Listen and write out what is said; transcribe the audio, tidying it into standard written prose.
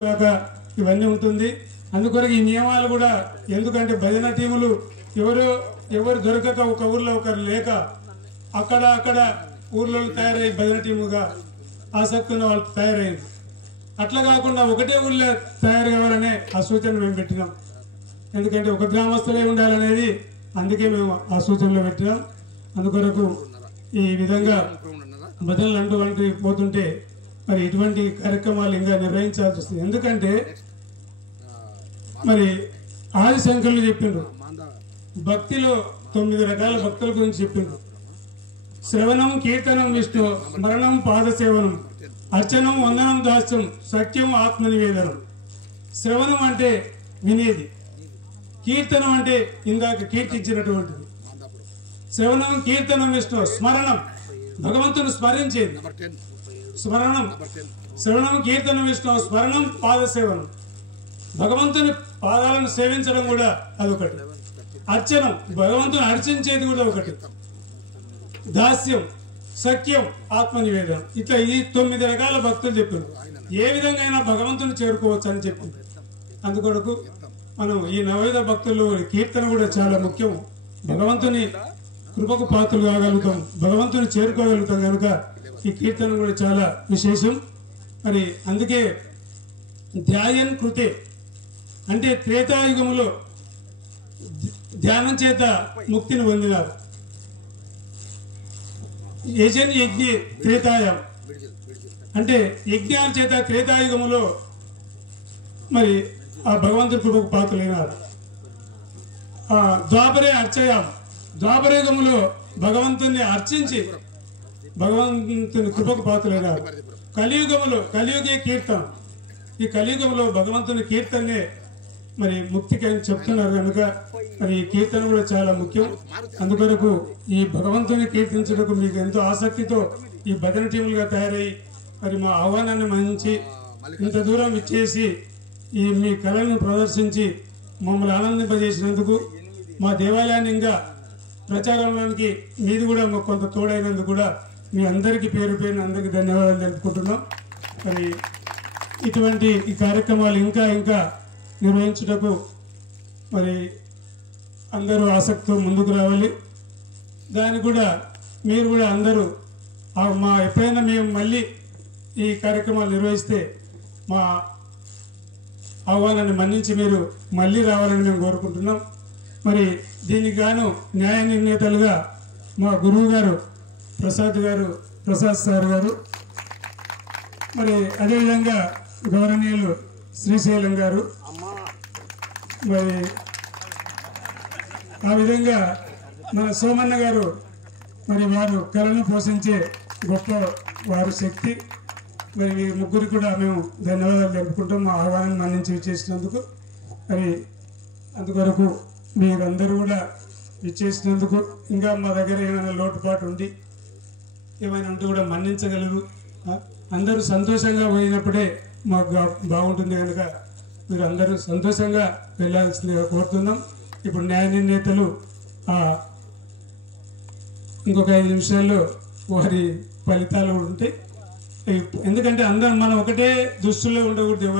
ఇవన్నీ ఉంటుంది. అందుకొరకు ఈ నియమాలు కూడా ఎందుకంటే భజన టీములు ఎవరు దొరకక ఒక ఊర్లో ఒకరు లేక అక్కడ ఊర్లో తయారయ్యి భజన టీముగా ఆసక్తి ఉన్న వాళ్ళు తయారైంది. అట్లా కాకుండా ఒకటే ఊళ్ళో తయారు కావాలనే ఆ సూచన మేము పెట్టినాం. ఎందుకంటే ఒక గ్రామస్తులే ఉండాలనేది, అందుకే మేము ఆ సూచనలో పెట్టినాం. అందుకొరకు ఈ విధంగా భజనలు అంటూ పోతుంటే మరి ఇటువంటి కార్యక్రమాలు ఇంకా నిర్వహించాల్సి వస్తుంది. ఎందుకంటే మరి ఆదిశంకరులు చెప్పిండ్రు, భక్తిలో 9 రకాల భక్తుల గురించి చెప్పిండ్రు. శ్రవణం, కీర్తనం, విష్ణు స్మరణం, పాదసేవనం, అర్చనం, వందనం, దాస్యం, సత్యం, ఆత్మనివేదనం. శ్రవణం అంటే వినేది, కీర్తనం అంటే ఇందాక కీర్తించినటువంటిది. శ్రవణం, కీర్తనం, విష్ణు స్మరణం భగవంతుని స్మరించేది. స్మరణం, శ్రవణం, కీర్తనం, విష్ణు స్మరణం, పాదసేవనం భగవంతుని పాదాలను సేవించడం కూడా అదొకటి. అర్చనం భగవంతుని అర్చించేది కూడా ఒకటి. దాస్యం, సఖ్యం, ఆత్మనివేదనం. ఇట్లా ఈ 9 రకాల భక్తులు చెప్పారు. ఏ విధంగా అయినా భగవంతుని చేరుకోవచ్చు అని చెప్పింది. అందుకొరకు మనం ఈ నవవిధ భక్తుల్లో కీర్తన కూడా చాలా ముఖ్యం. భగవంతుని కృపకు పాత్రలు కాగలుగుతాం, భగవంతుని చేరుకోగలుగుతాం కనుక ఈ కీర్తన కూడా చాలా విశేషం. మరి అందుకే ధ్యాయన్ కృతే అంటే త్రేతాయుగములో ధ్యానం చేత ముక్తిని పొందినారు. యజన్ యజ్ఞ త్రేతాయం అంటే యజ్ఞాల చేత త్రేతాయుగములో మరి ఆ భగవంతుడి కృపకు పాత్రలైనారు. ద్వాపరే అర్చయాం ద్వాపరయుగములో భగవంతుని అర్చించి భగవంతుని కృపకు పాత్రలైనారు. కలియుగే కీర్తన, ఈ కలియుగంలో భగవంతుని కీర్తనే మరి ముక్తికి అని చెప్తున్నారు కనుక మరి ఈ కీర్తన కూడా చాలా ముఖ్యం. అందుకొరకు ఈ భగవంతుని కీర్తించడానికి మీకు ఎంతో ఆసక్తితో ఈ భజన టీములుగా తయారై మరి మా ఆహ్వానాన్ని మన్నించి ఇంత దూరం ఇచ్చేసి ఈ మీ కళలను ప్రదర్శించి మమ్మల్ని ఆనందింపజేసినందుకు, మా దేవాలయాన్ని ఇంకా ప్రచారంలోనికి మీది కూడా కొంత తోడైనందుకు కూడా మీ అందరికీ పేరు పేరున అందరికీ ధన్యవాదాలు తెలుపుకుంటున్నాం. మరి ఇటువంటి ఈ కార్యక్రమాలు ఇంకా నిర్వహించుటకు మరి అందరూ ఆసక్తితో ముందుకు రావాలి. దానికి కూడా మీరు కూడా అందరూ మా ఎప్పుడైనా మేము మళ్ళీ ఈ కార్యక్రమాలు నిర్వహిస్తే మా ఆహ్వానాన్ని మన్నించి మీరు మళ్ళీ రావాలని మేము కోరుకుంటున్నాం. మరి దీనికి గాను న్యాయ నిర్ణేతలుగా మా గురువు గారు ప్రసాద్ సార్ గారు, మరి అదేవిధంగా గౌరవనీయులు శ్రీశైలం గారు, మరి ఆ విధంగా మన సోమన్న గారు, మరి వారు కళను పోషించే గొప్ప వారు శక్తి. మరి వీరి ముగ్గురికి కూడా మేము ధన్యవాదాలు తెలుపుకుంటాం మా ఆహ్వానాన్ని మన్నించి ఇచ్చేసినందుకు. మరి అందుకొరకు మీరందరూ కూడా ఇచ్చేసినందుకు, ఇంకా మా దగ్గర ఏమైనా లోటుపాటు ఉండి ఏమైనా ఉంటే కూడా మన్నించగలరు. అందరూ సంతోషంగా పోయినప్పుడే మాకు బాగుంటుంది కనుక మీరు అందరూ సంతోషంగా వెళ్ళాల్సిందిగా కోరుతున్నాం. ఇప్పుడు న్యాయ నిర్ణేతలు ఇంకొక 5 నిమిషాల్లో వారి ఫలితాలు ఉంటాయి. ఎందుకంటే అందరం మనం ఒకటే దుస్తుల్లో ఉండకూడదు. ఎవరు